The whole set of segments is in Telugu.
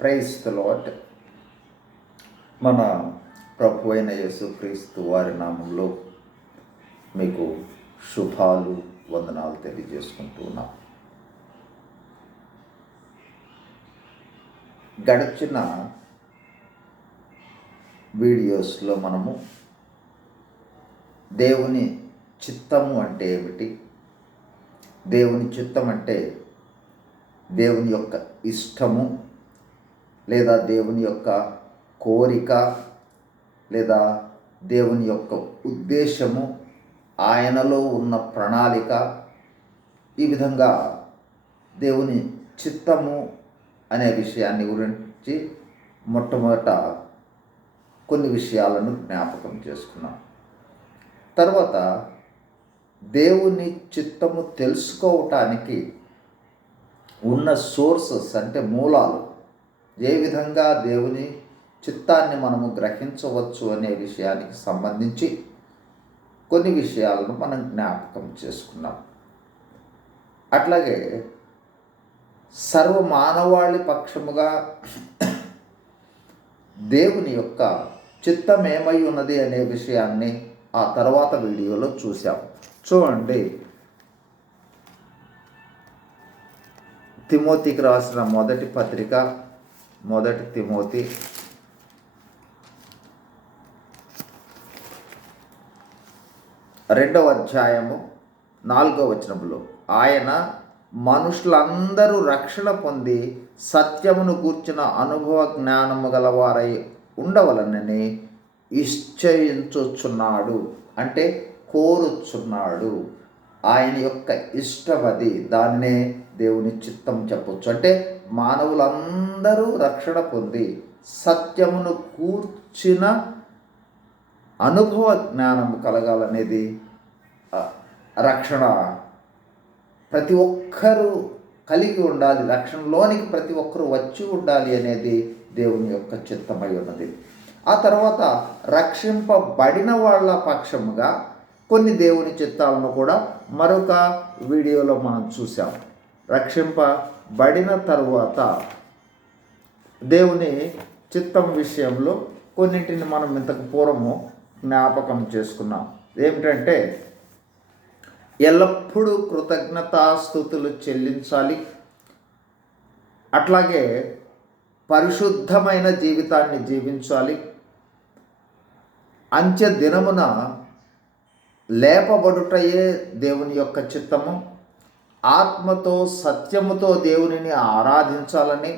Praise the lord. మన ప్రభు అయిన యేసుక్రీస్తు వారి నామంలో మీకు శుభాలు, వందనాలు తెలియజేసుకుంటూ ఉన్నాం. గడిచిన వీడియోస్లో మనము దేవుని చిత్తము అంటే ఏమిటి, దేవుని చిత్తం అంటే దేవుని యొక్క ఇష్టము లేదా దేవుని యొక్క కోరిక లేదా దేవుని యొక్క ఉద్దేశము, ఆయనలో ఉన్న ప్రణాళిక, ఈ విధంగా దేవుని చిత్తము అనే విషయాన్ని గురించి మొట్టమొదట కొన్ని విషయాలను జ్ఞాపకం చేసుకున్నాం. తర్వాత దేవుని చిత్తము తెలుసుకోవటానికి ఉన్న సోర్సెస్ అంటే మూలాలు, ఏ విధంగా దేవుని చిత్తాన్ని మనము గ్రహించవచ్చు అనే విషయానికి సంబంధించి కొన్ని విషయాలను మనం జ్ఞాపకం చేసుకున్నాం. అట్లాగే సర్వమానవాళి పక్షముగా దేవుని యొక్క చిత్తం ఏమై ఉన్నది అనే విషయాన్ని ఆ తర్వాత వీడియోలో చూసాం. చూడండి, తిమోతికి రాసిన మొదటి పత్రిక, మొదటి తిమోతి 2వ అధ్యాయము 4వ వచనంలో, ఆయన మనుషులందరూ రక్షణ పొంది సత్యమును గూర్చిన అనుభవ జ్ఞానము గలవారై ఉండవలనని ఇష్టయించుచున్నాడు, అంటే కోరుచున్నాడు. ఆయన యొక్క ఇష్టమది, దాన్నే దేవుని చిత్తం చెప్పొచ్చు. అంటే మానవులందరూ రక్షణ పొంది సత్యమును కూర్చిన అనుభవ జ్ఞానం కలగాలనేది రక్షణ ప్రతి ఒక్కరూ కలిగి ఉండాలి, రక్షణలోనికి ప్రతి ఒక్కరూ వచ్చి ఉండాలి అనేది దేవుని యొక్క చిత్తమై ఉన్నది. ఆ తర్వాత రక్షింపబడిన వాళ్ళ పక్షముగా కొన్ని దేవుని చిత్తాలను కూడా మరొక వీడియోలో మనం చూసాం. రక్షింపబడిన తరువాత దేవుని చిత్తం విషయంలో కొన్నింటిని మనం ఇంతకు పూర్వము జ్ఞాపకం చేసుకున్నాం. ఏమిటంటే, ఎల్లప్పుడూ కృతజ్ఞతాస్తుతులు చెల్లించాలి, అట్లాగే పరిశుద్ధమైన జీవితాన్ని జీవించాలి, అంత్య దినమున లేపబడుటయే దేవుని యొక్క చిత్తము, ఆత్మతో సత్యముతో దేవునిని ఆరాధించాలని,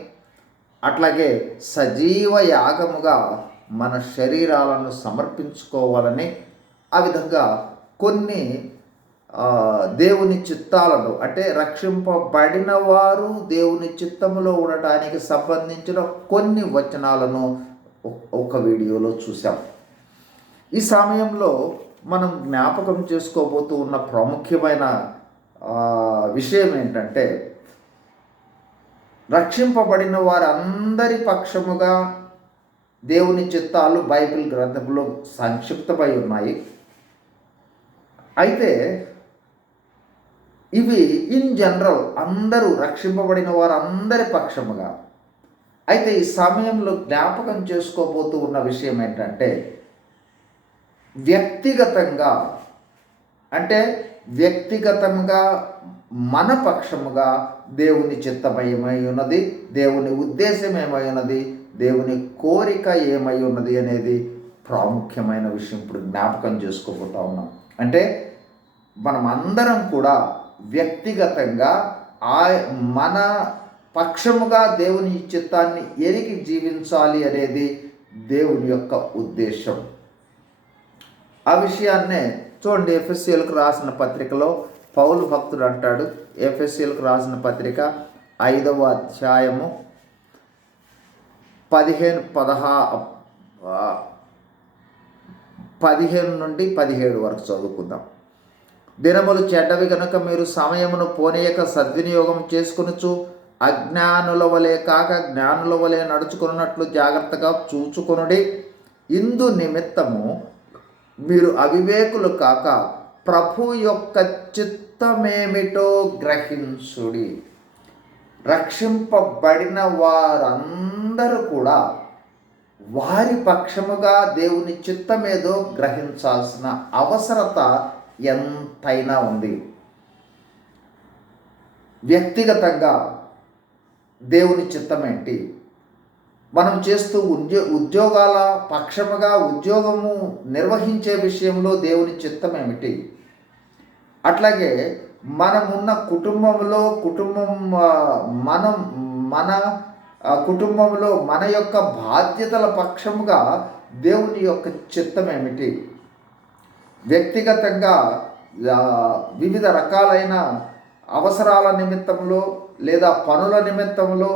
అట్లాగే సజీవ యాగముగా మన శరీరాలను సమర్పించుకోవాలని, ఆ విధంగా కొన్ని దేవుని చిత్తాలను, అంటే రక్షింపబడిన వారు దేవుని చిత్తములో ఉండటానికి సంబంధించిన కొన్ని వచనాలను ఒక వీడియోలో చూసాం. ఈ సమయంలో మనం జ్ఞాపకం చేసుకోబోతూ ఉన్న ప్రాముఖ్యమైన విషయం ఏంటంటే, రక్షింపబడిన వారందరి పక్షముగా దేవుని చిత్తాలు బైబిల్ గ్రంథంలో సంక్షిప్తమై ఉన్నాయి. అయితే ఇవి ఇన్ జనరల్ అందరూ రక్షింపబడిన వారందరి పక్షముగా. అయితే ఈ సమయంలో జ్ఞాపకం చేసుకోబోతూ ఉన్న విషయం ఏంటంటే, వ్యక్తిగతంగా, అంటే వ్యక్తిగతంగా మన పక్షముగా దేవుని చిత్తమై ఉన్నది, దేవుని ఉద్దేశం ఏమై ఉన్నది, దేవుని కోరిక ఏమై ఉన్నది అనేది ప్రాముఖ్యమైన విషయం ఇప్పుడు జ్ఞాపకం చేసుకోబోతా ఉన్నాం. అంటే మనం అందరం కూడా వ్యక్తిగతంగా మన పక్షముగా దేవుని చిత్తాన్ని ఎరిగి జీవించాలి అనేది దేవుని యొక్క ఉద్దేశం. ఆ విషయాన్నే చూడండి, ఎఫెసీయులకు రాసిన పత్రికలో పౌలు భక్తుడు అంటాడు. ఎఫెసీయులకు రాసిన పత్రిక 5వ అధ్యాయము 15 నుండి 17 వరకు చదువుకుందాం. దినములు చెడ్డవి కనుక మీరు సమయమును పోనీయక సద్వినియోగం చేసుకొనుచు అజ్ఞానుల వలె కాక జ్ఞానుల వలె నడుచుకున్నట్లు జాగ్రత్తగా చూచుకొనుడి. ఇందు నిమిత్తము మీరు అవివేకులు కాక ప్రభు యొక్క చిత్తమేమిటో గ్రహించుడి. రక్షింపబడిన వారందరూ వారందరూ కూడా వారి పక్షముగా దేవుని చిత్తమేదో గ్రహించాల్సిన అవసరత ఎంతైనా ఉంది. వ్యక్తిగతంగా దేవుని చిత్తం ఏంటి, మనం చేస్తూ ఉద్యోగాల పక్షముగా ఉద్యోగము నిర్వహించే విషయంలో దేవుని చిత్తం ఏమిటి, అట్లాగే మనమున్న కుటుంబంలో మన కుటుంబంలో మన యొక్క బాధ్యతల పక్షముగా దేవుని యొక్క చిత్తం ఏమిటి, వ్యక్తిగతంగా వివిధ రకాలైన అవసరాల నిమిత్తంలో లేదా పనుల నిమిత్తంలో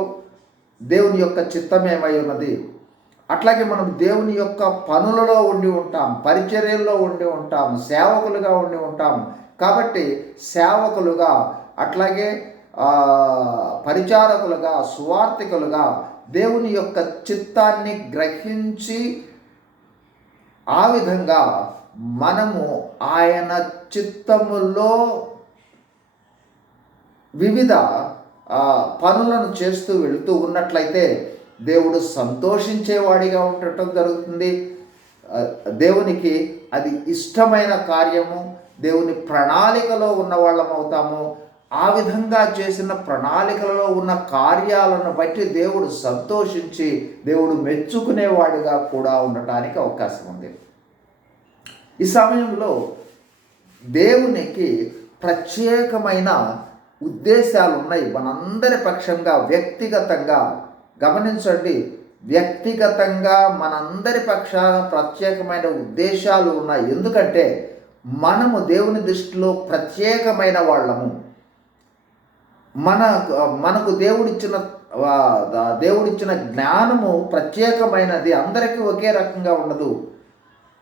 దేవుని యొక్క చిత్తం ఏమై ఉన్నది. అట్లాగే మనం దేవుని యొక్క పనులలో ఉండి ఉంటాం, పరిచర్యల్లో ఉండి ఉంటాం, సేవకులుగా ఉండి ఉంటాం. కాబట్టి సేవకులుగా అట్లాగే పరిచారకులుగా సువార్థికులుగా దేవుని యొక్క చిత్తాన్ని గ్రహించి ఆ విధంగా మనము ఆయన చిత్తములో వివిధ పనులను చేస్తూ వెళుతూ ఉన్నట్లయితే దేవుడు సంతోషించేవాడిగా ఉండటం జరుగుతుంది. దేవునికి అది ఇష్టమైన కార్యము, దేవుని ప్రణాళికలో ఉన్న వాళ్ళం అవుతాము. ఆ విధంగా చేసిన ప్రణాళికలలో ఉన్న కార్యాలను బట్టి దేవుడు సంతోషించి దేవుడు మెచ్చుకునేవాడిగా కూడా ఉండటానికి అవకాశం ఉంది. ఈ సమయంలో దేవునికి ప్రత్యేకమైన ఉద్దేశాలు ఉన్నాయి మనందరి పక్షంగా. వ్యక్తిగతంగా గమనించండి, వ్యక్తిగతంగా మనందరి పక్షాన ప్రత్యేకమైన ఉద్దేశాలు ఉన్నాయి. ఎందుకంటే మనము దేవుని దృష్టిలో ప్రత్యేకమైన వాళ్ళము. మనకు దేవుడిచ్చిన జ్ఞానము ప్రత్యేకమైనది, అందరికీ ఒకే రకంగా ఉండదు.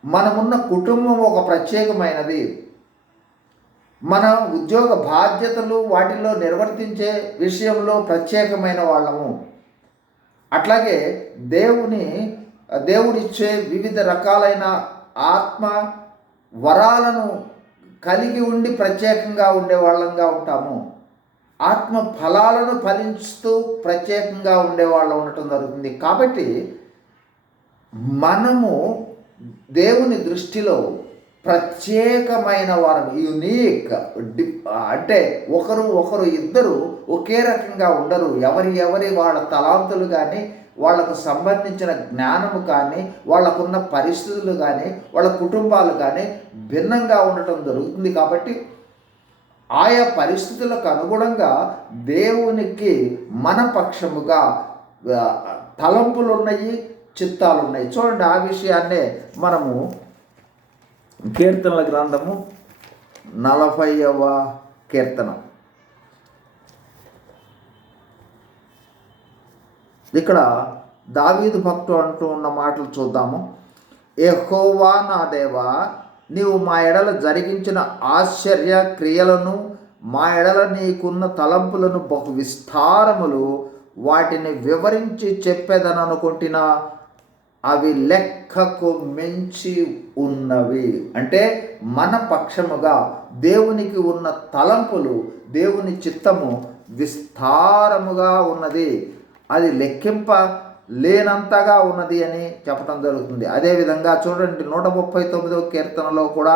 మనమున్న కుటుంబం ఒక ప్రత్యేకమైనది. మన ఉద్యోగ బాధ్యతలు వాటిలో నిర్వర్తించే విషయంలో ప్రత్యేకమైన వాళ్ళము. అట్లాగే దేవుడిచ్చే వివిధ రకాలైన ఆత్మ వరాలను కలిగి ఉండి ప్రత్యేకంగా ఉండే వాళ్ళంగా ఉంటాము. ఆత్మ ఫలాలను ఫలిస్తూ ప్రత్యేకంగా ఉండేవాళ్ళు ఉండటం జరుగుతుంది. కాబట్టి మనము దేవుని దృష్టిలో ప్రత్యేకమైన వారు, యూనిక్. అంటే ఒకరు ఇద్దరు ఒకే రకంగా ఉండరు. ఎవరి వాళ్ళ తలాంతులు కానీ, వాళ్ళకు సంబంధించిన జ్ఞానము కానీ, వాళ్ళకున్న పరిస్థితులు కానీ, వాళ్ళ కుటుంబాలు కానీ భిన్నంగా ఉండటం జరుగుతుంది. కాబట్టి ఆయా పరిస్థితులకు అనుగుణంగా దేవునికి మన పక్షముగా తలంపులు ఉన్నాయి, చిత్తాలు ఉన్నాయి. చూడండి, ఆ విషయాన్నే మనము కీర్తనల గ్రంథము 40వ కీర్తన. ఇక్కడ దావీదు భక్తుడు అంటూ ఉన్న మాటలు చూద్దాము. యెహోవా నా దేవా, నీవు మా ఎడల జరిగించిన ఆశ్చర్య క్రియలను, మా ఎడల నీకున్న తలంపులను బహు విస్తారములు, వాటిని వివరించి చెప్పేదననుకుంటున్నా, అవి లెక్కకు మించి ఉన్నవి. అంటే మన పక్షముగా దేవునికి ఉన్న తలంపులు, దేవుని చిత్తము విస్తారముగా ఉన్నది, అది లెక్కింప లేనంతగా ఉన్నది అని చెప్పడం జరుగుతుంది. అదేవిధంగా చూడండి, 139వ కీర్తనలో కూడా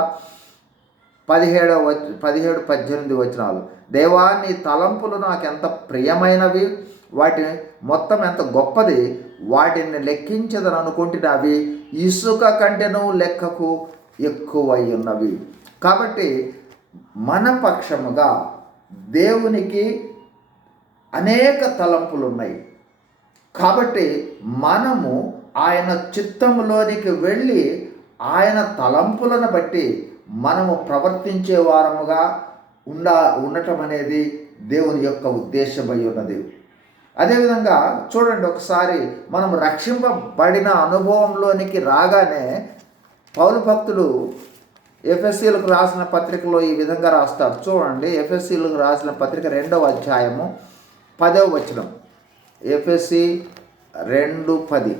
17-18 వచనాలు. దేవా, నీ తలంపులు నాకెంత ప్రియమైనవి, వాటి మొత్తం ఎంత గొప్పది, వాటిని లెక్కించదని అనుకుంటున్నా, అవి ఇసుక కంటేనూ లెక్కకు ఎక్కువై ఉన్నవి. కాబట్టి మన పక్షముగా దేవునికి అనేక తలంపులు ఉన్నాయి. కాబట్టి మనము ఆయన చిత్తములోనికి వెళ్ళి ఆయన తలంపులను బట్టి మనము ప్రవర్తించే వారముగా ఉండటం అనేది దేవుని యొక్క ఉద్దేశమై ఉన్నది. అదేవిధంగా చూడండి, ఒకసారి మనం రక్షింపబడిన అనుభవంలోనికి రాగానే పౌలు భక్తుడు ఎఫెసీయులకు రాసిన పత్రికలో ఈ విధంగా రాస్తాడు. చూడండి, ఎఫెసీయులకు రాసిన పత్రిక 2వ అధ్యాయము 10వ వచనం. ఎఫెసీ 2:10.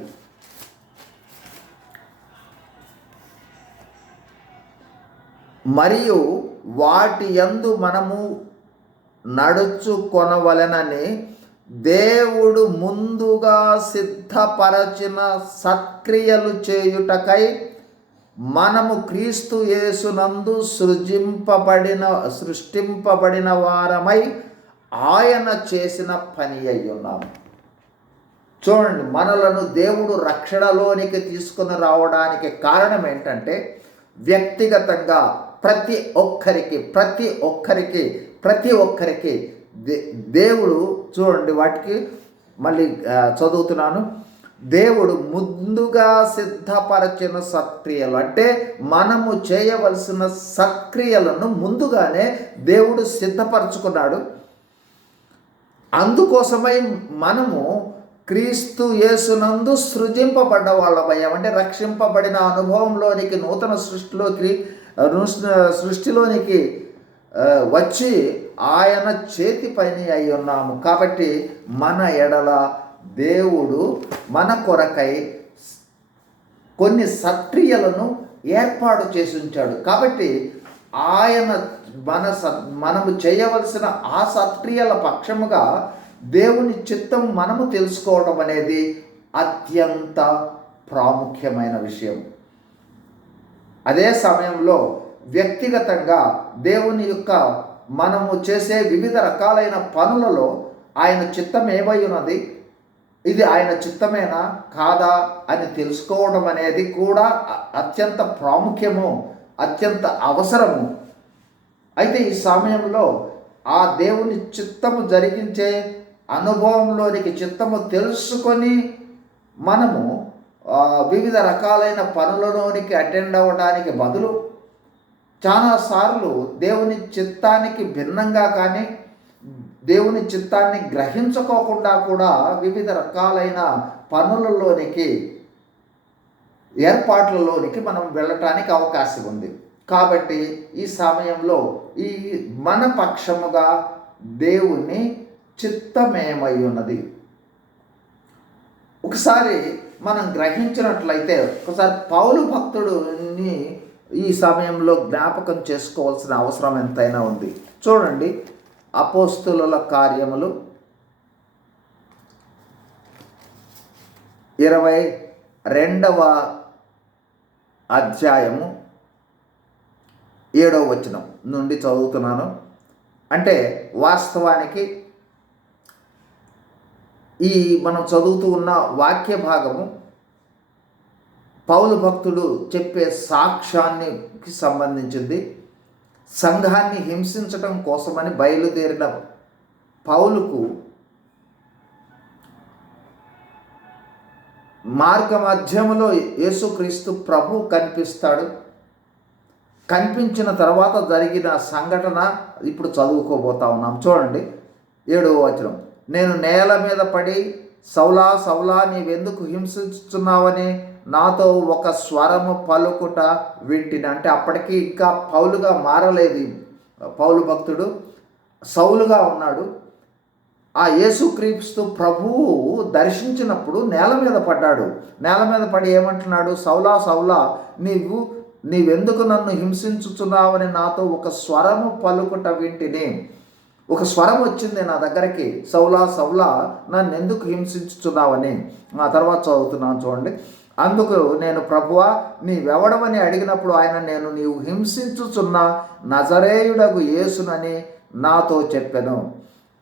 మరియు వాటి యందు మనము నడుచుకొనవలెనని దేవుడు ముందుగా సిద్ధపరచిన సత్క్రియలు చేయుటకై మనము క్రీస్తు యేసునందు సృష్టింపబడిన వారమై ఆయన చేసిన పని అయి ఉన్నాము. చూడండి, మనలను దేవుడు రక్షణలోనికి తీసుకుని రావడానికి కారణం ఏంటంటే, వ్యక్తిగతంగా ప్రతి ఒక్కరికి దేవుడు, చూడండి వాటికి మళ్ళీ చదువుతున్నాను. దేవుడు ముందుగా సిద్ధపరచిన సత్క్రియలు అంటే మనము చేయవలసిన సత్క్రియలను ముందుగానే దేవుడు సిద్ధపరచుకున్నాడు. అందుకోసమై మనము క్రీస్తు యేసునందు సృజింపబడ్డ వాళ్ళమయ్యాం. అంటే రక్షింపబడిన అనుభవంలోనికి, నూతన సృష్టిలోనికి వచ్చి ఆయన చేతి పని అయి ఉన్నాము. కాబట్టి మన ఎడల దేవుడు మన కొరకై కొన్ని సత్క్రియలను ఏర్పాటు చేసి ఉంచాడు. కాబట్టి ఆయన మనము చేయవలసిన ఆ సత్క్రియల పక్షముగా దేవుని చిత్తం మనము తెలుసుకోవడం అనేది అత్యంత ప్రాముఖ్యమైన విషయం. అదే సమయంలో వ్యక్తిగతంగా దేవుని యొక్క మనము చేసే వివిధ రకాలైన పనులలో ఆయన చిత్తం ఏమై ఉన్నది, ఇది ఆయన చిత్తమేనా కాదా అని తెలుసుకోవడం అనేది కూడా అత్యంత ప్రాముఖ్యము, అత్యంత అవసరము. అయితే ఈ సమయంలో ఆ దేవుని చిత్తము జరిగించే అనుభవంలోనికి చిత్తము తెలుసుకొని మనము వివిధ రకాలైన పనులలోనికి అటెండ్ అవ్వడానికి బదులు చాలాసార్లు దేవుని చిత్తానికి భిన్నంగా కానీ దేవుని చిత్తాన్ని గ్రహించుకోకుండా కూడా వివిధ రకాలైన పనులలోనికి, ఏర్పాట్లలోనికి మనం వెళ్ళటానికి అవకాశం ఉంది. కాబట్టి ఈ సమయంలో ఈ మన పక్షముగా దేవుని చిత్తమేమై ఉన్నది ఒకసారి మనం గ్రహించినట్లయితే, ఒకసారి పౌలు భక్తుడిని ఈ సమయంలో జ్ఞాపకం చేసుకోవాల్సిన అవసరం ఎంతైనా ఉంది. చూడండి, అపోస్తుల కార్యములు 22వ అధ్యాయము 7వ వచనం నుండి చదువుతున్నాను. అంటే వాస్తవానికి ఈ మనం చదువుతూ ఉన్న వాక్య భాగము పౌలు భక్తుడు చెప్పే సాక్ష్యానికి సంబంధించింది. సంఘాన్ని హింసించటం కోసమని బయలుదేరిన పౌలుకు మార్గ మధ్యములో యేసుక్రీస్తు ప్రభు కనిపిస్తాడు. కనిపించిన తర్వాత జరిగిన సంఘటన ఇప్పుడు చదువుకోబోతా ఉన్నాం. చూడండి 7వ వచనం. నేను నేల మీద పడి, సౌలా సౌలా నీవెందుకు హింసించుతున్నావని నాతో ఒక స్వరము పలుకుట వింటిని. అంటే అప్పటికి ఇంకా పౌలుగా మారలేదు పౌలు భక్తుడు, సౌలుగా ఉన్నాడు. ఆ యేసుక్రీస్తు ప్రభువు దర్శించినప్పుడు నేల మీద పడ్డాడు. నేల మీద పడి ఏమంటున్నాడు? సౌలా సౌలా నీవెందుకు నన్ను హింసించుచున్నావని నాతో ఒక స్వరము పలుకుట వింటిని. ఒక స్వరం వచ్చింది నా దగ్గరికి, సౌలా సౌలా నన్ను ఎందుకు హింసించుచున్నావని. ఆ తర్వాత చదువుతున్నాను చూడండి. అందుకు నేను ప్రభువా నీవెవడమని అడిగినప్పుడు ఆయన నేను నీవు హింసించుచున్న నజరేయుడగు యేసునని నాతో చెప్పెను.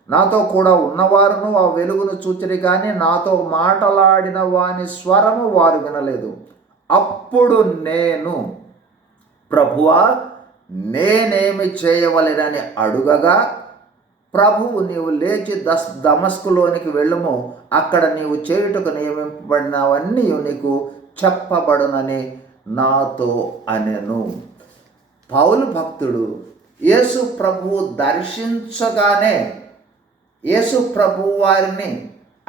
నాతో కూడా ఉన్నవారును ఆ వెలుగును చూచిరి కానీ నాతో మాటలాడిన వాని స్వరము వారు వినలేదు. అప్పుడు నేను ప్రభువా నేనేమి చేయవలెనని అడుగగా ప్రభువు నీవు లేచి దమస్కులోనికి వెళ్ళుము, అక్కడ నీవు చేయుటకు నియమింపబడినవన్నీ నీకు చెప్పబడునని నాతో అనెను. పౌలు భక్తుడు యేసు ప్రభువు దర్శించగానే యేసు ప్రభువు వారిని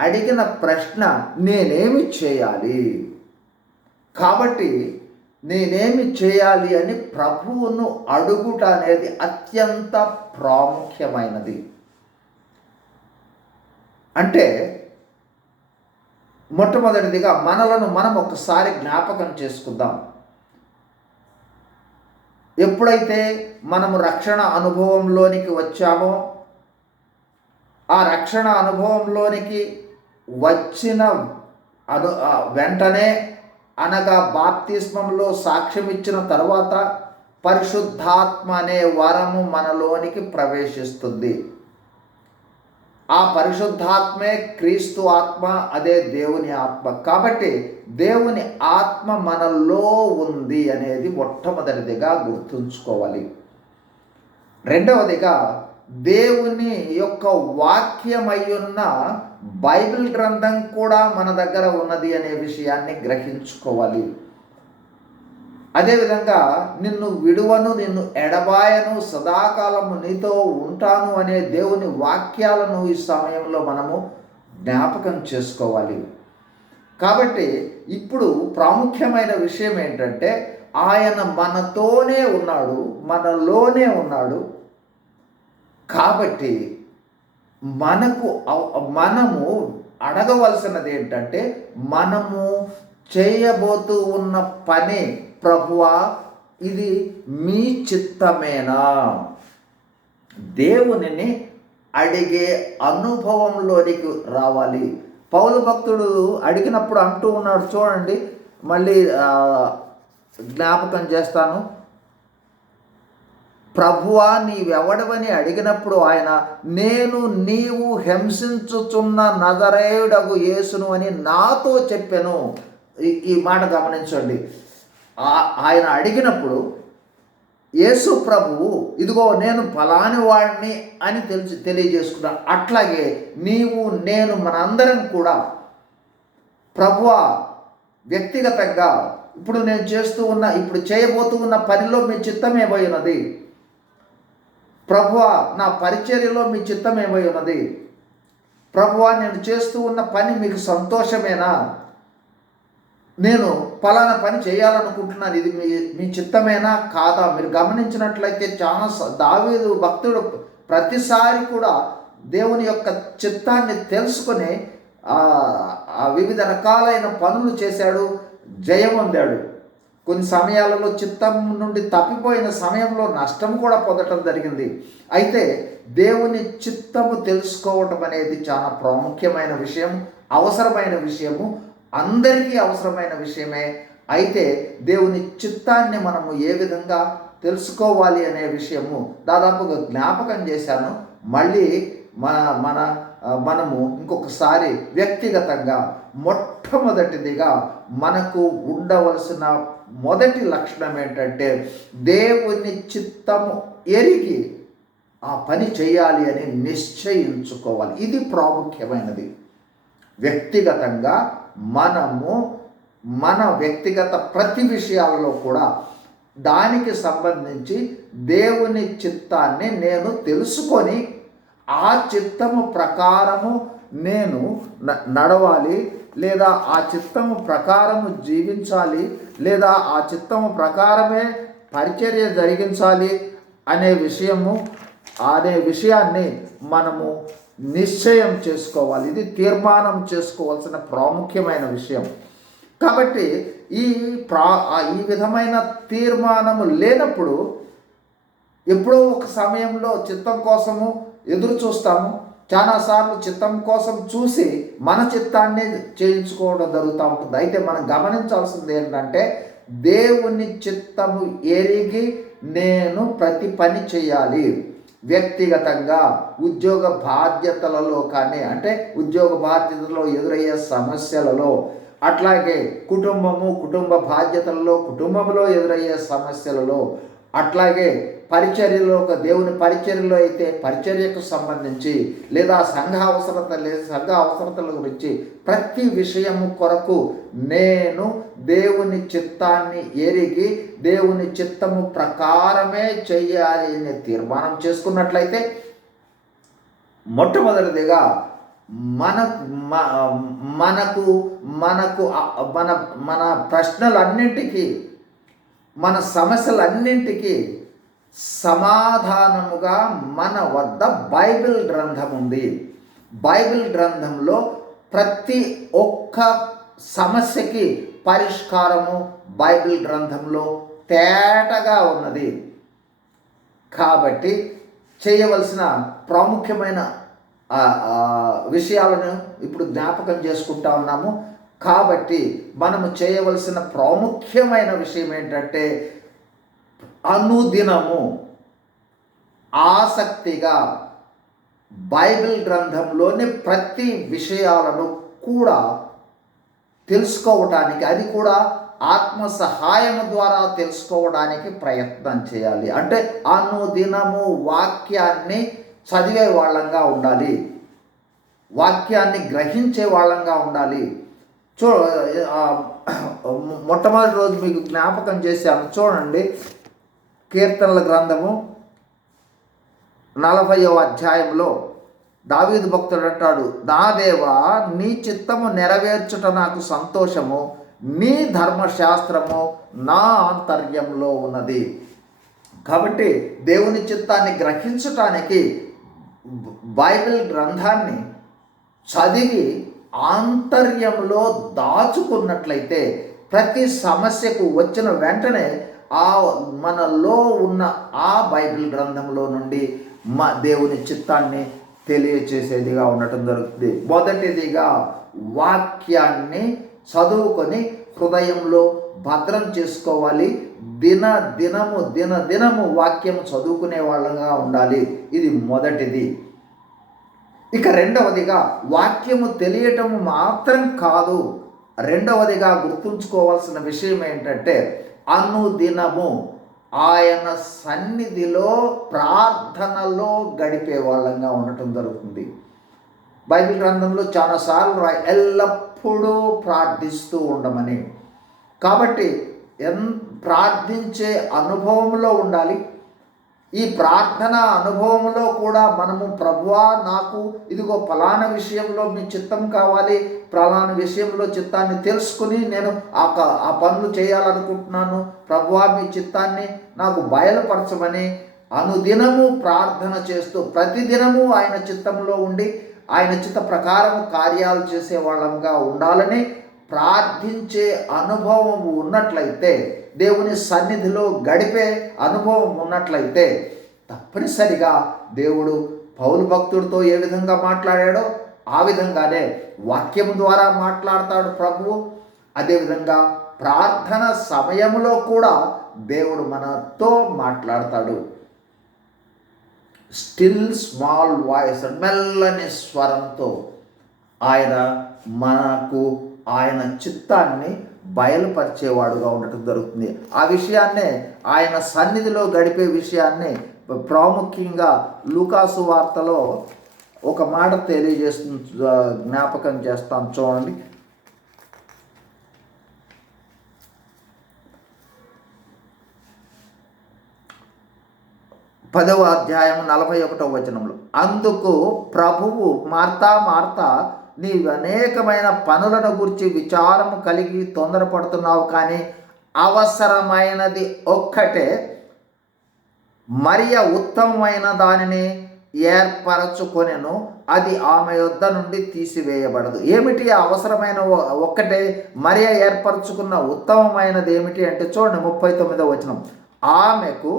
అడిగిన ప్రశ్న నేనేమి చేయాలి. కాబట్టి నేనేమి చేయాలి అని ప్రభువును అడుగుట అనేది అత్యంత ప్రాముఖ్యమైనది. అంటే మొట్టమొదటిదిగా మనలను మనం ఒకసారి జ్ఞాపకం చేసుకుందాం. ఎప్పుడైతే మనము రక్షణ అనుభవంలోనికి వచ్చామో ఆ రక్షణ అనుభవంలోనికి వచ్చిన వెంటనే, అనగా బాప్తిస్మంలో సాక్ష్యం ఇచ్చిన తరువాత పరిశుద్ధాత్మ అనే వరము మనలోనికి ప్రవేశిస్తుంది. ఆ పరిశుద్ధాత్మే క్రీస్తు ఆత్మ, అదే దేవుని ఆత్మ. కాబట్టి దేవుని ఆత్మ మనలో ఉంది అనేది మొట్టమొదటిదిగా గుర్తుంచుకోవాలి. రెండవదిగా, దేవుని యొక్క వాక్యమయ్యున్న బైబిల్ గ్రంథం కూడా మన దగ్గర ఉన్నది అనే విషయాన్ని గ్రహించుకోవాలి. అదేవిధంగా నిన్ను విడువను, నిన్ను ఎడబాయను, సదాకాలము నీతో ఉంటాను అనే దేవుని వాక్యాలను ఈ సమయంలో మనము జ్ఞాపకం చేసుకోవాలి. కాబట్టి ఇప్పుడు ప్రాముఖ్యమైన విషయం ఏంటంటే, ఆయన మనతోనే ఉన్నాడు, మనలోనే ఉన్నాడు. కాబట్టి మనము అడగవలసినది ఏంటంటే, మనము చేయబోతూ ఉన్న పని, ప్రభువా ఇది మీ చిత్తమేనా? దేవునిని అడిగే అనుభవంలోనికి రావాలి. పౌలు భక్తుడు అడిగినప్పుడు అంటూ ఉన్నాడు, చూడండి, మళ్ళీ జ్ఞాపకం చేస్తాను. ప్రభువా నీవెవడవని అడిగినప్పుడు ఆయన, నేను నీవు హింసించుచున్న నజరేయుడగు యేసును అని నాతో చెప్పాను. ఈ మాట గమనించండి. ఆయన అడిగినప్పుడు యేసు ప్రభువు, ఇదిగో నేను ఫలాని వాడిని అని తెలియజేసుకున్నా. అట్లాగే నీవు, నేను, మనందరం కూడా ప్రభువా వ్యక్తిగతంగా ఇప్పుడు చేయబోతూ ఉన్న పనిలో మీ చిత్తం ఏమై ఉన్నది? ప్రభువా నా పరిచర్యలో మీ చిత్తం ఏమై ఉన్నది? ప్రభువా నేను చేస్తూ ఉన్న పని మీకు సంతోషమేనా? నేను ఫలానా పని చేయాలనుకుంటున్నాను, ఇది మీ చిత్తమేనా కాదా? మీరు గమనించినట్లయితే చాలా దావీదు భక్తుడు ప్రతిసారి కూడా దేవుని యొక్క చిత్తాన్ని తెలుసుకొని వివిధ రకాలైన పనులు చేశాడు, జయం పొందాడు. కొన్ని సమయాలలో చిత్తం నుండి తప్పిపోయిన సమయంలో నష్టం కూడా పొందటం జరిగింది. అయితే దేవుని చిత్తము తెలుసుకోవటం అనేది చాలా ప్రాముఖ్యమైన విషయం, అవసరమైన విషయము, అందరికీ అవసరమైన విషయమే. అయితే దేవుని చిత్తాన్ని మనము ఏ విధంగా తెలుసుకోవాలి అనే విషయము దాదాపుగా జ్ఞాపకం చేశాను. మళ్ళీ మనము ఇంకొకసారి వ్యక్తిగతంగా మొట్టమొదటిదిగా మనకు ఉండవలసిన మొదటి లక్షణం ఏంటంటే, దేవుని చిత్తము ఎరిగి ఆ పని చేయాలి అని నిశ్చయించుకోవాలి. ఇది ప్రాముఖ్యమైనది. వ్యక్తిగతంగా మనము మన వ్యక్తిగత ప్రతి విషయాలలో కూడా దానికి సంబంధించి దేవుని చిత్తాన్ని నేను తెలుసుకొని ఆ చిత్తము ప్రకారము నేను నడవాలి, లేదా ఆ చిత్తము ప్రకారము జీవించాలి, లేదా ఆ చిత్తము ప్రకారమే పరిచర్య జరిగించాలి అనే విషయాన్ని మనము నిశ్చయం చేసుకోవాలి. ఇది తీర్మానం చేసుకోవాల్సిన ప్రాముఖ్యమైన విషయం. కాబట్టి ఈ విధమైన తీర్మానము లేనప్పుడు ఎప్పుడో ఒక సమయంలో చిత్తం కోసము ఎదురు చూస్తాము. చాలాసార్లు చిత్తం కోసం చూసి మన చిత్తాన్ని చేయించుకోవడం జరుగుతూ ఉంటుంది. అయితే మనం గమనించాల్సింది ఏంటంటే, దేవుని చిత్తము ఎరిగి నేను ప్రతి పని చేయాలి. వ్యక్తిగతంగా ఉద్యోగ బాధ్యతలలో కానీ, అంటే ఉద్యోగ బాధ్యతలలో ఎదురయ్యే సమస్యలలో, అట్లాగే కుటుంబ బాధ్యతలలో, కుటుంబంలో ఎదురయ్యే సమస్యలలో, అట్లాగే పరిచర్యలో, దేవుని పరిచర్యలో అయితే పరిచర్యకు సంబంధించి, లేదా సంఘ అవసరతల గురించి ప్రతి విషయము కొరకు నేను దేవుని చిత్తాన్ని ఎరిగి దేవుని చిత్తము ప్రకారమే చేయాలి అని తీర్మానం చేసుకున్నట్లయితే, మొట్టమొదటిదిగా మన ప్రశ్నలన్నింటికీ, మన సమస్యలన్నింటికీ సమాధానముగా మన వద్ద బైబిల్ గ్రంథం ఉంది. బైబిల్ గ్రంథంలో ప్రతి ఒక్క సమస్యకి పరిష్కారము బైబిల్ గ్రంథంలో తేటగా ఉన్నది. కాబట్టి చేయవలసిన ప్రాముఖ్యమైన విషయాలను ఇప్పుడు జ్ఞాపకం చేసుకుంటా ఉన్నాము. కాబట్టి మనము చేయవలసిన ప్రాముఖ్యమైన విషయం ఏంటంటే అనుదినము ఆసక్తిగా బైబిల్ గ్రంథంలోని ప్రతి విషయాలను కూడా తెలుసుకోవటానికి, అది కూడా ఆత్మ సహాయం ద్వారా తెలుసుకోవడానికి ప్రయత్నం చేయాలి. అంటే అనుదినము వాక్యాన్ని చదివే వాళ్ళంగా ఉండాలి, వాక్యాన్ని గ్రహించే వాళ్ళంగా ఉండాలి. మొట్టమొదటి రోజు మీకు జ్ఞాపకం చేశాను, చూడండి. కీర్తనల గ్రంథము 40వ అధ్యాయంలో దావీదు భక్తుడు అంటాడు, నా దేవా నీ చిత్తము నెరవేర్చుట నాకు సంతోషము, నీ ధర్మశాస్త్రము నా ఆంతర్యంలో ఉన్నది. కాబట్టి దేవుని చిత్తాన్ని గ్రహించటానికి బైబిల్ గ్రంథాన్ని చదివి ఆంతర్యంలో దాచుకున్నట్లయితే ప్రతి సమస్యకు వచ్చిన వెంటనే మనలో ఉన్న ఆ బైబిల్ గ్రంథంలో నుండి దేవుని చిత్తాన్ని తెలియచేసేదిగా ఉండటం జరుగుతుంది. మొదటిదిగా వాక్యాన్ని చదువుకొని హృదయంలో భద్రం చేసుకోవాలి. దినదినము వాక్యం చదువుకునే వాళ్ళగా ఉండాలి. ఇది మొదటిది. ఇక రెండవదిగా వాక్యము తెలియటం మాత్రం కాదు, రెండవదిగా గుర్తుంచుకోవాల్సిన విషయం ఏంటంటే అనుదినము ఆయన సన్నిధిలో ప్రార్థనలో గడిపే వాళ్ళంగా ఉండటం జరుగుతుంది. బైబిల్ గ్రంథంలో చాలాసార్లు ఎల్లప్పుడూ ప్రార్థిస్తూ ఉండమని. కాబట్టి ప్రార్థించే అనుభవంలో ఉండాలి. ఈ ప్రార్థన అనుభవంలో కూడా మనము ప్రభువా నాకు ఇదిగో ఫలానా విషయంలో మీ చిత్తం కావాలి, ఫలానా విషయంలో చిత్తాన్ని తెలుసుకుని నేను ఆ పనులు చేయాలనుకుంటున్నాను, ప్రభువా మీ చిత్తాన్ని నాకు బయలుపరచమని అనుదినము ప్రార్థన చేస్తూ ప్రతిదినము ఆయన చిత్తంలో ఉండి ఆయన చిత్త ప్రకారం కార్యాలు చేసే వాళ్ళంగా ఉండాలని ప్రార్థించే అనుభవం ఉన్నట్లయితే, దేవుని సన్నిధిలో గడిపే అనుభవం ఉన్నట్లయితే తప్పనిసరిగా దేవుడు పౌలు భక్తుడితో ఏ విధంగా మాట్లాడాడో ఆ విధంగానే వాక్యం ద్వారా మాట్లాడతాడు ప్రభువు. అదేవిధంగా ప్రార్థన సమయంలో కూడా దేవుడు మనతో మాట్లాడతాడు. స్టిల్ స్మాల్ వాయిస్, మెల్లని స్వరంతో ఆయన మనకు ఆయన చిత్తాన్ని బయలుపరిచేవాడుగా ఉండటం జరుగుతుంది. ఆ విషయాన్నే ఆయన సన్నిధిలో గడిపే విషయాన్ని ప్రాముఖ్యంగా లూకాసు వార్తలో ఒక మాట తెలియజేస్తుంది, జ్ఞాపకం చేస్తాం. చూడండి, 10వ అధ్యాయం 41వ వచనంలో, అందుకు ప్రభువు మార్తా మార్తా నీవు అనేకమైన పనులను గురించి విచారము కలిగి తొందరపడుతున్నావు, కానీ అవసరమైనది ఒక్కటే, మరియ ఉత్తమమైన దానిని ఏర్పరచుకొనెను, అది ఆమె యొద్ద నుండి తీసివేయబడదు. ఏమిటి అవసరమైన ఒక్కటే? మరియ ఏర్పరచుకున్న ఉత్తమమైనది ఏమిటి అంటే చూడండి 39వ వచనం, ఆమెకు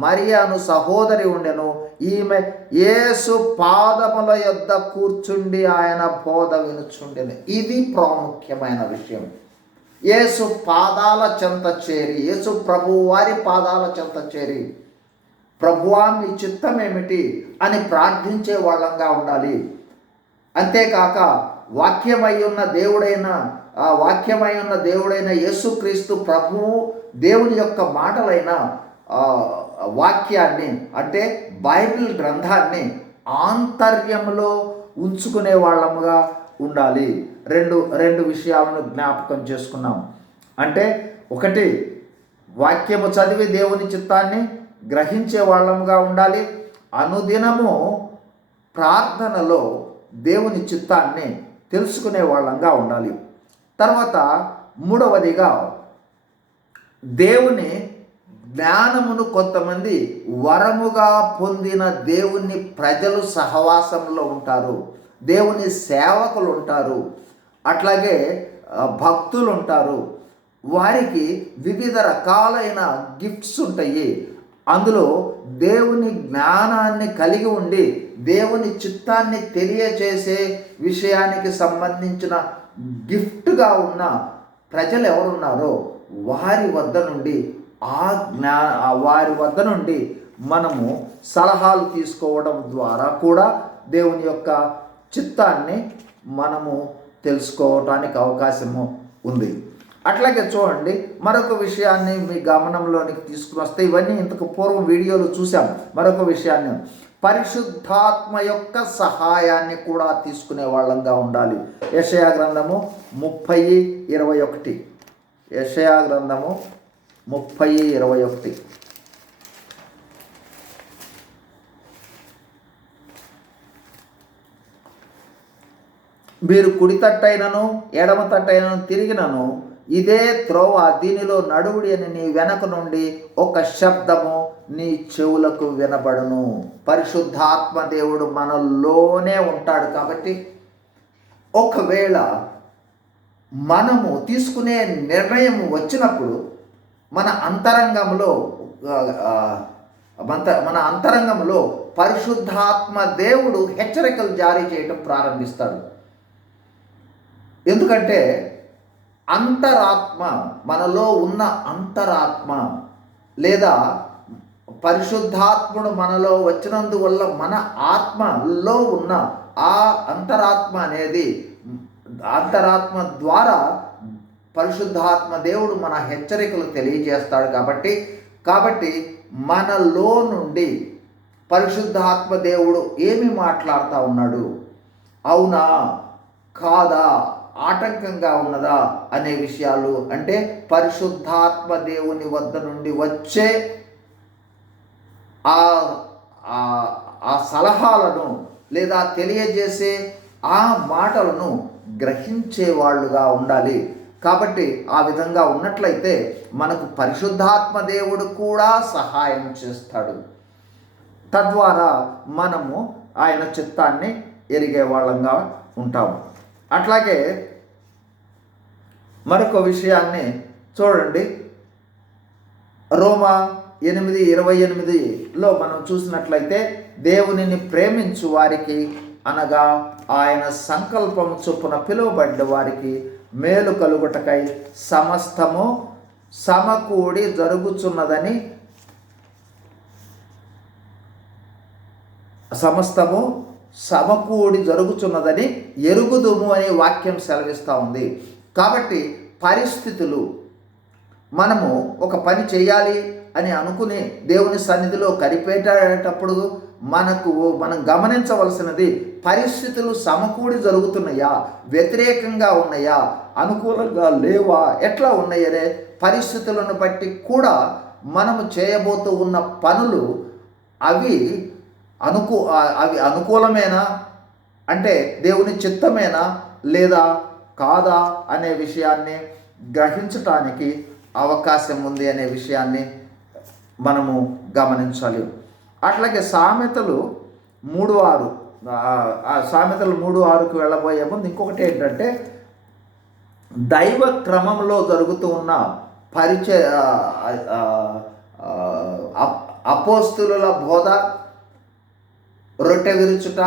మరియను సహోదరి ఉండెను, ఈమె యేసు పాదముల యొద్ద కూర్చుండి ఆయన బోధ వినుచుండెను. ఇది ప్రాముఖ్యమైన విషయం. యేసు పాదాల చెంత చేరి, యేసు ప్రభువు వారి పాదాల చెంత చేరి, ప్రభువా మీ చిత్తం ఏమిటి అని ప్రార్థించే వాళ్ళంగా ఉండాలి. అంతేకాక వాక్యమై ఉన్న దేవుడైన యేసుక్రీస్తు ప్రభువు దేవుని యొక్క మాటలైన వాక్యాన్ని అంటే బైబిల్ గ్రంథాన్ని ఆంతర్యంలో ఉంచుకునే వాళ్ళముగా ఉండాలి. రెండు విషయాలను జ్ఞాపకం చేసుకున్నాం. అంటే ఒకటి, వాక్యము చదివి దేవుని చిత్తాన్ని గ్రహించే వాళ్ళముగా ఉండాలి. అనుదినము ప్రార్థనలో దేవుని చిత్తాన్ని తెలుసుకునే వాళ్ళంగా ఉండాలి. తర్వాత మూడవదిగా దేవుని జ్ఞానమును కొంతమంది వరముగా పొందిన దేవుని ప్రజలు సహవాసంలో ఉంటారు, దేవుని సేవకులు ఉంటారు, అట్లాగే భక్తులు ఉంటారు. వారికి వివిధ రకాలైన గిఫ్ట్స్ ఉంటాయి. అందులో దేవుని జ్ఞానాన్ని కలిగి ఉండి దేవుని చిత్తాన్ని తెలియజేసే విషయానికి సంబంధించిన గిఫ్ట్గా ఉన్న ప్రజలు ఎవరున్నారో వారి వద్ద నుండి మనము సలహాలు తీసుకోవడం ద్వారా కూడా దేవుని యొక్క చిత్తాన్ని మనము తెలుసుకోవడానికి అవకాశము ఉంది. అట్లాగే చూడండి, మరొక విషయాన్ని మీ గమనంలోనికి తీసుకుని వస్తే, ఇవన్నీ ఇంతకు పూర్వం వీడియోలు చూసాం. మరొక విషయాన్ని, పరిశుద్ధాత్మ యొక్క సహాయాన్ని కూడా తీసుకునే వాళ్ళంగా ఉండాలి. యెషయా గ్రంథము 30:21. యెషయా గ్రంథము 30:21. మీరు కుడి తట్టైనను ఎడమ తట్టైనను తిరిగినను ఇదే త్రోవ, దీనిలో నడువుడి అని నీ వెనక నుండి ఒక శబ్దము నీ చెవులకు వినబడును. పరిశుద్ధాత్మ దేవుడు మనలోనే ఉంటాడు. కాబట్టి ఒకవేళ మనము తీసుకునే నిర్ణయం వచ్చినప్పుడు మన అంతరంగంలో పరిశుద్ధాత్మ దేవుడు హెచ్చరికలు జారీ చేయడం ప్రారంభిస్తాడు. ఎందుకంటే అంతరాత్మ, మనలో ఉన్న అంతరాత్మ లేదా పరిశుద్ధాత్ముడు మనలో వచ్చినందువల్ల మన ఆత్మలో ఉన్న ఆ అంతరాత్మ ద్వారా పరిశుద్ధాత్మ దేవుడు మన హెచ్చరికలు తెలియజేస్తాడు. కాబట్టి మనలో నుండి పరిశుద్ధాత్మ దేవుడు ఏమి మాట్లాడుతూ ఉన్నాడు, అవునా కాదా, ఆటంకంగా ఉన్నదా అనే విషయాలు, అంటే పరిశుద్ధాత్మ దేవుని వద్ద నుండి వచ్చే ఆ సలహాలను లేదా తెలియజేసే ఆ మాటలను గ్రహించే వాళ్ళుగా ఉండాలి. కాబట్టి ఆ విధంగా ఉన్నట్లయితే మనకు పరిశుద్ధాత్మ దేవుడు కూడా సహాయం చేస్తాడు. తద్వారా మనము ఆయన చిత్తాన్ని ఎరిగే వాళ్ళంగా ఉంటాము. అట్లాగే మరొక విషయాన్ని చూడండి, రోమా 8:28లో మనం చూసినట్లయితే, దేవునిని ప్రేమించు వారికి అనగా ఆయన సంకల్పము చొప్పున పిలువబడ్డ వారికి మేలు కలుగుటకై సమస్తము సమకూడి జరుగుచున్నదని ఎరుగుదుము అనే వాక్యం సెలవిస్తూ ఉంది. కాబట్టి పరిస్థితులు, మనము ఒక పని చేయాలి అని అనుకుని దేవుని సన్నిధిలో కనిపెట్టేటప్పుడు మనం గమనించవలసినది, పరిస్థితులు సమకూడి జరుగుతున్నాయా, వ్యతిరేకంగా ఉన్నాయా, అనుకూలంగా లేవా, ఎట్లా ఉన్నాయనే పరిస్థితులను బట్టి కూడా మనము చేయబోతూ ఉన్న పనులు అవి అనుకూలమేనా, అంటే దేవుని చిత్తమేనా లేదా కాదా అనే విషయాన్ని గ్రహించటానికి అవకాశం ఉంది అనే విషయాన్ని మనము గమనించాలి. అట్లాగే సామెతలు 3:6కు వెళ్ళబోయే ముందు ఇంకొకటి ఏంటంటే, దైవ క్రమంలో జరుగుతూ ఉన్న అపోస్తుల బోధ, రొట్టె విరుచుట,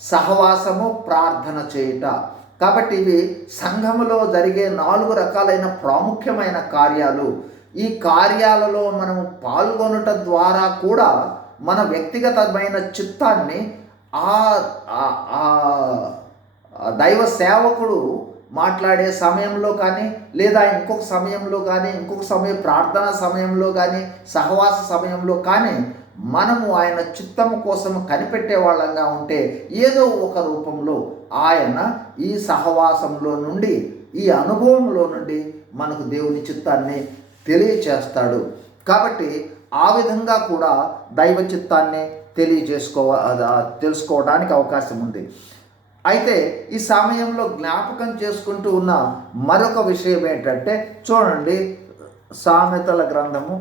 సహవాసము, ప్రార్థన చేయుట. కాబట్టి ఇవి సంఘములో జరిగే 4 రకాలైన ప్రాముఖ్యమైన కార్యాలు. ఈ కార్యాలలో మనము పాల్గొనుట ద్వారా కూడా మన వ్యక్తిగతమైన చిత్తాన్ని దైవ సేవకుడు మాట్లాడే సమయంలో కానీ, లేదా ఇంకొక సమయంలో కానీ, ప్రార్థనా సమయంలో కానీ, సహవాస సమయంలో కానీ మనము ఆయన చిత్తము కోసం కనిపెట్టే వాళ్ళంగా ఉంటే ఏదో ఒక రూపంలో ఆయన ఈ సహవాసంలో నుండి, ఈ అనుభవంలో నుండి మనకు దేవుని చిత్తాన్ని తెలియచేస్తాడు. కాబట్టి ఆ విధంగా కూడా దైవ చిత్తాన్ని తెలుసుకోవడానికి అవకాశం ఉంది. అయితే ఈ సమయంలో జ్ఞాపకం చేసుకుంటూ ఉన్న మరొక విషయం ఏంటంటే, చూడండి, సామెతల గ్రంథము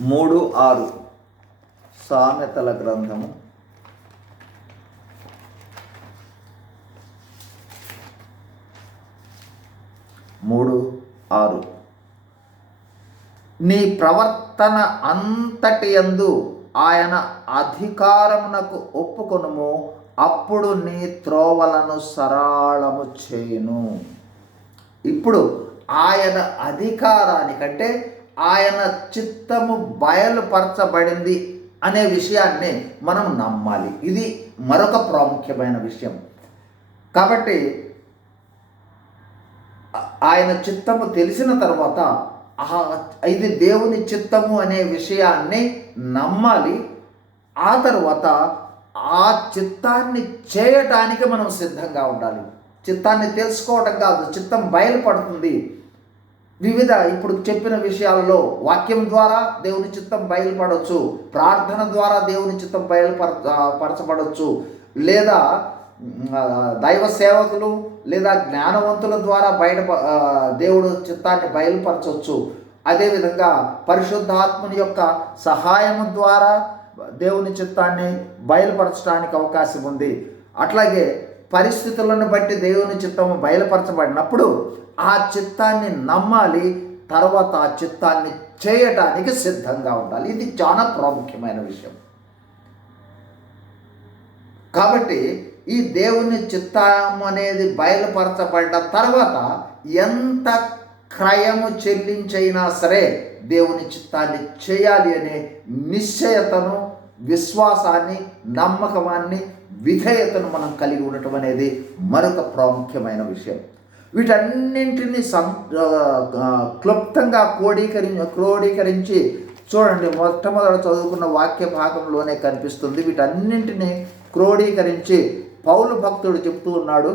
3:6. సామెతల గ్రంథము 3:6. నీ ప్రవర్తన అంతటి యందు ఆయన అధికారమునకు ఒప్పుకొనుము, అప్పుడు నీ త్రోవలను సరళము చేయును. ఇప్పుడు ఆయన అధికారానికంటే ఆయన చిత్తము బయలుపరచబడింది అనే విషయాన్ని మనం నమ్మాలి. ఇది మరొక ప్రాముఖ్యమైన విషయం. కాబట్టి ఆయన చిత్తము తెలిసిన తర్వాత ఇది దేవుని చిత్తము అనే విషయాన్ని నమ్మాలి. ఆ తర్వాత ఆ చిత్తాన్ని చేయటానికి మనం సిద్ధంగా ఉండాలి. చిత్తాన్ని తెలుసుకోవడం కాదు, చిత్తం బయలుపడుతుంది. ఇప్పుడు చెప్పిన విషయాలలో వాక్యం ద్వారా దేవుని చిత్తం బయలుపడవచ్చు, ప్రార్థన ద్వారా దేవుని చిత్తం పరచబడవచ్చు, లేదా దైవ సేవకులు లేదా జ్ఞానవంతుల ద్వారా దేవుడు చిత్తాన్ని బయలుపరచవచ్చు. అదేవిధంగా పరిశుద్ధాత్మని యొక్క సహాయము ద్వారా దేవుని చిత్తాన్ని బయలుపరచడానికి అవకాశం ఉంది. అట్లాగే పరిస్థితులను బట్టి దేవుని చిత్తము బయలుపరచబడినప్పుడు ఆ చిత్తాన్ని నమ్మాలి, తర్వాత ఆ చిత్తాన్ని చేయటానికి సిద్ధంగా ఉండాలి. ఇది చాలా ప్రాముఖ్యమైన విషయం. కాబట్టి ఈ దేవుని చిత్తం అనేది బయలుపరచబడ్డ తర్వాత ఎంత క్రయము చెల్లించైనా సరే దేవుని చిత్తాన్ని చేయాలి అనే నిశ్చయతను, విశ్వాసాన్ని, నమ్మకాన్ని, విధేయతను మనం కలిగి ఉండటం అనేది మరొక ప్రాముఖ్యమైన విషయం. వీటన్నింటినీ క్లుప్తంగా క్రోడీకరించి చూడండి. మొట్టమొదట చదువుకున్న వాక్య భాగంలోనే కనిపిస్తుంది. వీటన్నింటినీ క్రోడీకరించి పౌలు భక్తుడు చెప్తూ ఉన్నాడు.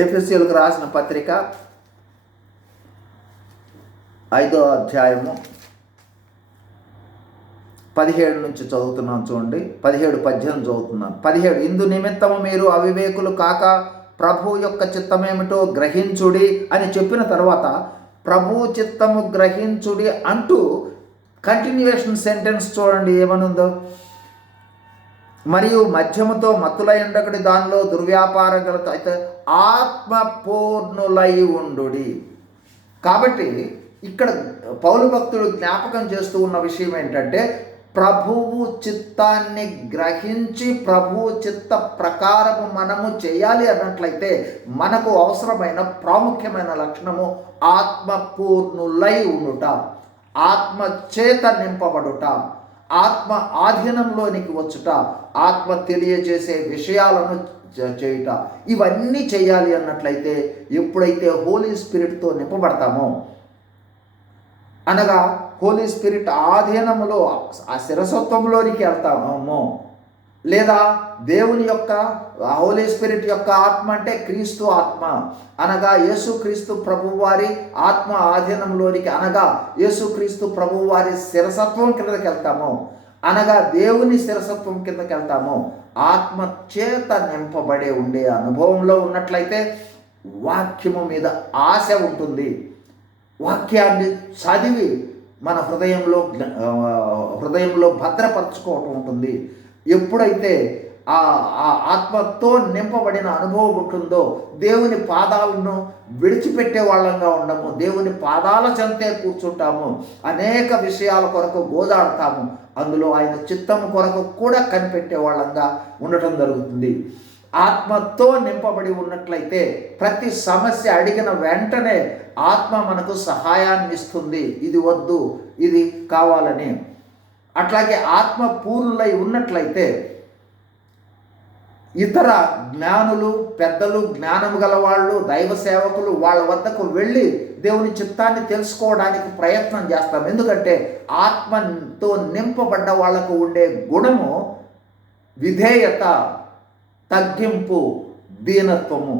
ఎఫెసీయులకు రాసిన పత్రిక 5వ అధ్యాయము 17 నుంచి చదువుతున్నాను. చూడండి, 17-18 చదువుతున్నాను. 17 ఇందు నిమిత్తము మీరు అవివేకులు కాక ప్రభు యొక్క చిత్తమేమిటో గ్రహించుడి అని చెప్పిన తర్వాత ప్రభు చిత్తము గ్రహించుడి అంటూ కంటిన్యూయేషన్ సెంటెన్స్ చూడండి ఏమనుందో. మరియు మద్యముతో మత్తులై ఉండకడి, దానిలో దుర్వ్యాపారములతో అయితే ఆత్మపూర్ణులై ఉండుడి. కాబట్టి ఇక్కడ పౌలు భక్తుడు జ్ఞాపకం చేస్తూ ఉన్న విషయం ఏంటంటే, ప్రభువు చిత్తాన్ని గ్రహించి ప్రభువు చిత్త ప్రకారము మనము చేయాలి అన్నట్లయితే మనకు అవసరమైన ప్రాముఖ్యమైన లక్షణము ఆత్మపూర్ణులై ఉండుట, ఆత్మ చేత నింపబడుట, ఆత్మ ఆధీనంలోనికి వచ్చుట, ఆత్మ తెలియజేసే విషయాలను చేయుట. ఇవన్నీ చేయాలి అన్నట్లయితే ఎప్పుడైతే హోలీ స్పిరిట్తో నింపబడతామో, అనగా హోలీ స్పిరిట్ ఆధీనములో ఆ శిరసత్వంలోనికి వెళ్తామో, లేదా దేవుని యొక్క హోలీ స్పిరిట్ యొక్క ఆత్మ అంటే క్రీస్తు ఆత్మ, అనగా యేసుక్రీస్తు ప్రభువారి ఆత్మ ఆధీనంలోనికి, అనగా యేసుక్రీస్తు ప్రభువారి శిరసత్వం కిందకి వెళ్తాము, అనగా దేవుని శిరసత్వం కిందకి వెళ్తాము. ఆత్మ చేత నింపబడే ఉండే అనుభవంలో ఉన్నట్లయితే వాక్యము మీద ఆశ ఉంటుంది. వాక్యాన్ని చదివి మన హృదయంలో భద్రపరచుకోవటం ఉంటుంది. ఎప్పుడైతే ఆ ఆత్మతో నింపబడిన అనుభవం ఉంటుందో దేవుని పాదాలను విడిచిపెట్టే వాళ్ళంగా ఉండము, దేవుని పాదాల చెంతే కూర్చుంటాము, అనేక విషయాల కొరకు గోదాడతాము, అందులో ఆయన చిత్తము కొరకు కూడా కనిపెట్టే వాళ్ళంగా ఉండటం జరుగుతుంది. ఆత్మతో నింపబడి ఉన్నట్లయితే ప్రతి సమస్య అడిగిన వెంటనే ఆత్మ మనకు సహాయాన్ని ఇస్తుంది, ఇది వద్దు ఇది కావాలని. అట్లాగే ఆత్మ పూర్ణులై ఉన్నట్లయితే ఇతర జ్ఞానులు, పెద్దలు, జ్ఞానము గలవాళ్ళు, దైవ సేవకులు వాళ్ళ వద్దకు వెళ్ళి దేవుని చిత్తాన్ని తెలుసుకోవడానికి ప్రయత్నం చేస్తాం. ఎందుకంటే ఆత్మతో నింపబడ్డ వాళ్లకు ఉండే గుణము విధేయత, తగ్గింపు, దీనత్వము.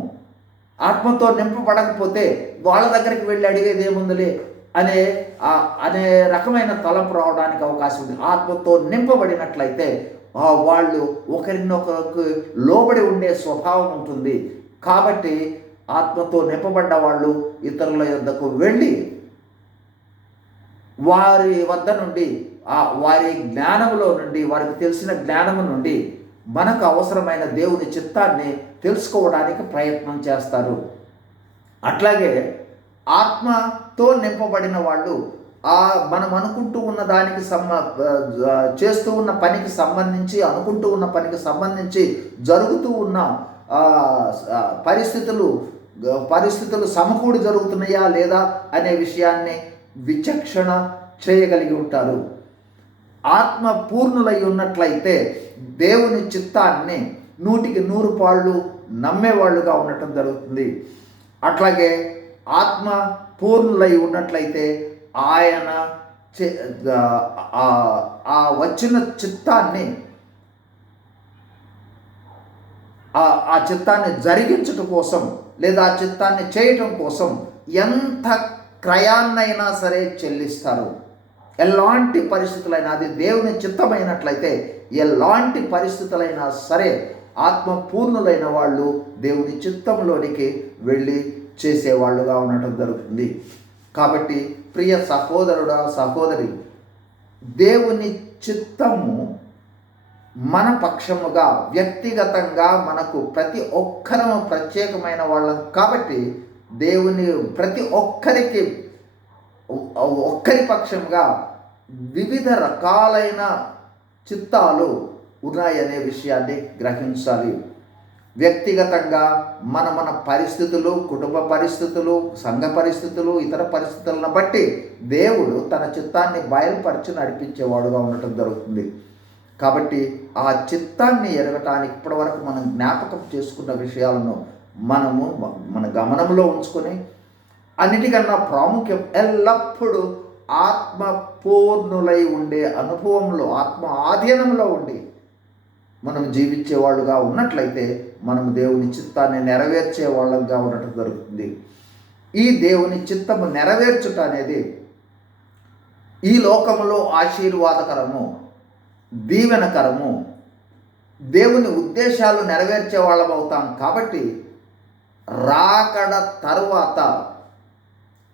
ఆత్మతో నింపబడకపోతే వాళ్ళ దగ్గరికి వెళ్ళి అడిగేది ఏముందిలే అనే రకమైన తలంపు రావడానికి అవకాశం ఉంది. ఆత్మతో నింపబడినట్లయితే వాళ్ళు ఒకరినొకరికి లోబడి ఉండే స్వభావం ఉంటుంది. కాబట్టి ఆత్మతో నింపబడ్డ వాళ్ళు ఇతరుల యొద్దకు వెళ్ళి వారి వద్ద నుండి వారి జ్ఞానములో నుండి, వారికి తెలిసిన జ్ఞానము నుండి మనకు అవసరమైన దేవుని చిత్తాన్ని తెలుసుకోవడానికి ప్రయత్నం చేస్తారు. అట్లాగే ఆత్మతో నింపబడిన వాళ్ళు మనం అనుకుంటూ ఉన్న దానికి చేస్తూ ఉన్న పనికి సంబంధించి, అనుకుంటూ ఉన్న పనికి సంబంధించి జరుగుతూ ఉన్న పరిస్థితులు సమకూడి జరుగుతున్నాయా లేదా అనే విషయాన్ని విచక్షణ చేయగలిగి ఉంటారు. ఆత్మ పూర్ణులై ఉన్నట్లయితే దేవుని చిత్తాన్ని 100కి 100 నమ్మేవాళ్ళుగా ఉండటం జరుగుతుంది. అట్లాగే ఆత్మ పూర్ణులై ఉన్నట్లయితే ఆయన ఆ వచ్చిన చిత్తాన్ని ఆ చిత్తాన్ని జరిగించటం కోసం లేదా ఆ చిత్తాన్ని చేయటం కోసం ఎంత క్రయాన్నైనా సరే చెల్లిస్తారు. ఎలాంటి పరిస్థితులైనా, అది దేవుని చిత్తమైనట్లయితే ఎలాంటి పరిస్థితులైనా సరే ఆత్మ పూర్ణులైన వాళ్ళు దేవుని చిత్తంలోనికి వెళ్ళి చేసేవాళ్ళుగా ఉండటం జరుగుతుంది. కాబట్టి ప్రియ సహోదరుడా, సహోదరి, దేవుని చిత్తము మన పక్షముగా వ్యక్తిగతంగా మనకు ప్రతి ఒక్కరము ప్రత్యేకమైన వాళ్ళం కాబట్టి దేవుని ప్రతి ఒక్కరి పక్షంగా వివిధ రకాలైన చిత్తాలు ఉన్నాయనే విషయాన్ని గ్రహించాలి. వ్యక్తిగతంగా మన పరిస్థితులు, కుటుంబ పరిస్థితులు, సంఘ పరిస్థితులు, ఇతర పరిస్థితులను బట్టి దేవుడు తన చిత్తాన్ని బయలుపరిచి నడిపించేవాడుగా ఉండటం జరుగుతుంది. కాబట్టి ఆ చిత్తాన్ని ఎరగటానికి ఇప్పటివరకు మనం జ్ఞాపకం చేసుకున్న విషయాలను మనము మన గమనంలో ఉంచుకొని, అన్నిటికన్నా ప్రాముఖ్యం ఎల్లప్పుడూ ఆత్మ పూర్ణులై ఉండే అనుభవంలో, ఆత్మ ఆధీనంలో ఉండి మనం జీవించేవాళ్ళుగా ఉన్నట్లయితే మనము దేవుని చిత్తాన్ని నెరవేర్చే వాళ్ళంగా ఉండటం జరుగుతుంది. ఈ దేవుని చిత్తము నెరవేర్చుట అనేది ఈ లోకములో ఆశీర్వాదకరము, దీవెనకరము. దేవుని ఉద్దేశాలు నెరవేర్చే వాళ్ళం అవుతాం. కాబట్టి రాకడ తరువాత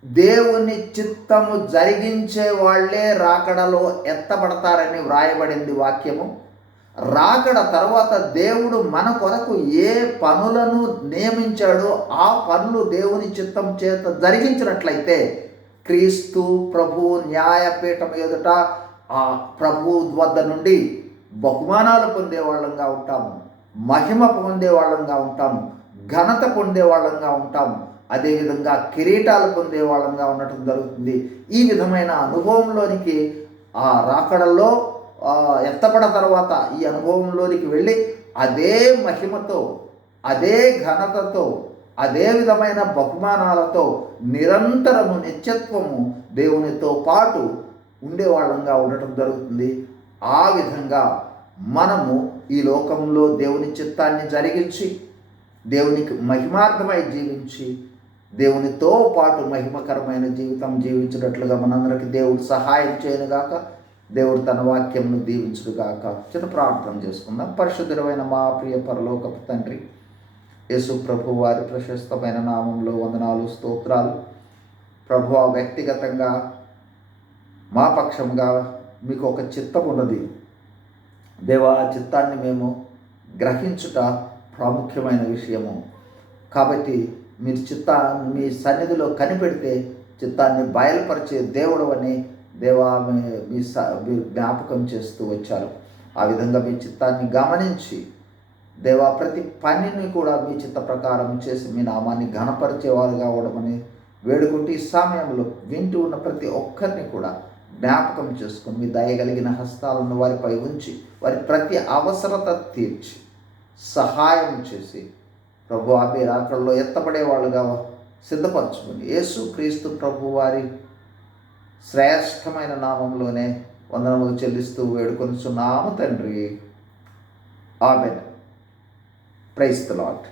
దేవుని చిత్తము జరిగించే వాళ్ళే రాకడలో ఎత్తబడతారని వ్రాయబడింది వాక్యము. రాకడ తర్వాత దేవుడు మన కొరకు ఏ పనులను నియమించాడో ఆ పనులు దేవుని చిత్తం చేత జరిగించినట్లయితే క్రీస్తు ప్రభు న్యాయపీఠం ఎదుట ఆ ప్రభు వద్ద నుండి బహుమానాలు పొందేవాళ్ళంగా ఉంటాము, మహిమ పొందేవాళ్ళంగా ఉంటాము, ఘనత పొందేవాళ్ళంగా ఉంటాము, అదేవిధంగా కిరీటాలు పొందేవాళ్ళంగా ఉండటం జరుగుతుంది. ఈ విధమైన అనుభవంలోనికి ఆ రాకడలో ఎత్తపడ తర్వాత ఈ అనుభవంలోనికి వెళ్ళి అదే మహిమతో, అదే ఘనతతో, అదే విధమైన బహుమానాలతో నిరంతరము నిత్యత్వము దేవునితో పాటు ఉండేవాళ్ళంగా ఉండటం జరుగుతుంది. ఆ విధంగా మనము ఈ లోకంలో దేవుని చిత్తాన్ని జరిగించి దేవునికి మహిమార్థమై జీవించి దేవునితో పాటు మహిమకరమైన జీవితం జీవించినట్లుగా మనందరికీ దేవుడు సహాయం చేయనుగాక. దేవుడు తన వాక్యంను దీవించుగాక. చిన్న ప్రార్థన చేసుకుందాం. పరిశుద్ధమైన మా ప్రియ పరలోకపు తండ్రి, యేసు ప్రభు వారి ప్రశస్తమైన నామంలో వందనాలు, స్తోత్రాలు. ప్రభువా, వ్యక్తిగతంగా మా పక్షంగా మీకు ఒక చిత్తం ఉన్నది దేవా. ఆ చిత్తాన్ని మేము గ్రహించుట ప్రాముఖ్యమైన విషయము. కాబట్టి మీరు చిత్తాన్ని మీ సన్నిధిలో కనిపెడితే చిత్తాన్ని బయలుపరిచే దేవుడు అని దేవా మీరు జ్ఞాపకం చేస్తూ వచ్చారు. ఆ విధంగా మీ చిత్తాన్ని గమనించి దేవా ప్రతి పనిని కూడా మీ చిత్త ప్రకారం చేసి మీ నామాన్ని ఘనపరిచేవారుగా అవడమని వేడుకుంటూ ఈ సమయంలో వింటూ ఉన్న ప్రతి ఒక్కరిని కూడా జ్ఞాపకం చేసుకుని మీ దయగలిగిన హస్తాలను వారిపై ఉంచి వారి ప్రతి అవసరత తీర్చి సహాయం చేసి ప్రభు మీ రాకడలో ఎత్తబడేవాళ్ళుగా సిద్ధపరచుకుని యేసు క్రీస్తు ప్రభు వారి శ్రేష్టమైన నామంలోనే వందనములు చెల్లిస్తూ వేడుకొనుచున్నాము తండ్రి. ఆమేన్. Praise the lord.